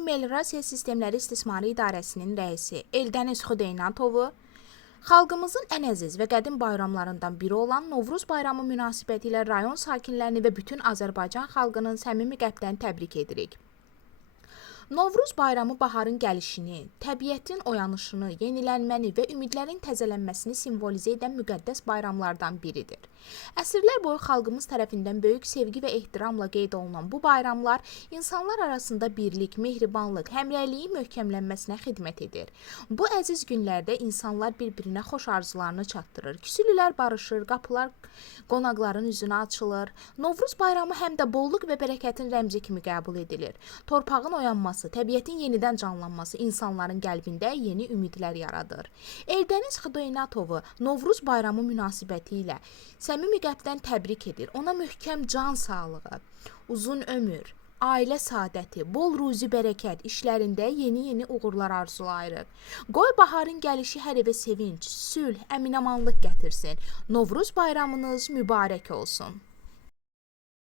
Su Meliorasiya Sistemləri İstismarı İdarəsinin rəisi Eldəniz Xudeynatovu, xalqımızın ən əziz və qədim bayramlarından biri olan Novruz bayramı münasibətilə rayon sakinlərini və bütün Azərbaycan xalqının səmimi qəlbdən təbrik edirik. Novruz bayramı baharın gəlişini, təbiətin oyanışını, yenilənməni və ümidlərin təzələnməsini simvolizə edən müqəddəs bayramlardan biridir. Əsrlər boyu xalqımız tərəfindən böyük sevgi və ehtiramla qeyd olunan bu bayramlar insanlar arasında birlik, mehribanlıq, həmrəyliyin möhkəmlənməsinə xidmət edir. Bu əziz günlərdə insanlar bir-birinə xoş arzularını çatdırır, küsülülər barışır, qapılar qonaqların üzünə açılır. Novruz bayramı həm də bolluk və bərəkətin rəmzi kimi qəbul edilir. Torpağın oyanması, təbiətin yenidən canlanması insanların qəlbində yeni ümidlər yaradır. Eldəniz Xudeynatovu Novruz bayramı münasibətilə səmimi qəlbdən təbrik edir. Ona möhkəm can sağlığı, uzun ömür, ailə saadəti, bol ruzi bərəkət işlərində yeni uğurlar arzulayırıq. Qoy baharın gəlişi hər evə sevinç, sülh, əminamanlıq gətirsin. Novruz bayramınız mübarək olsun.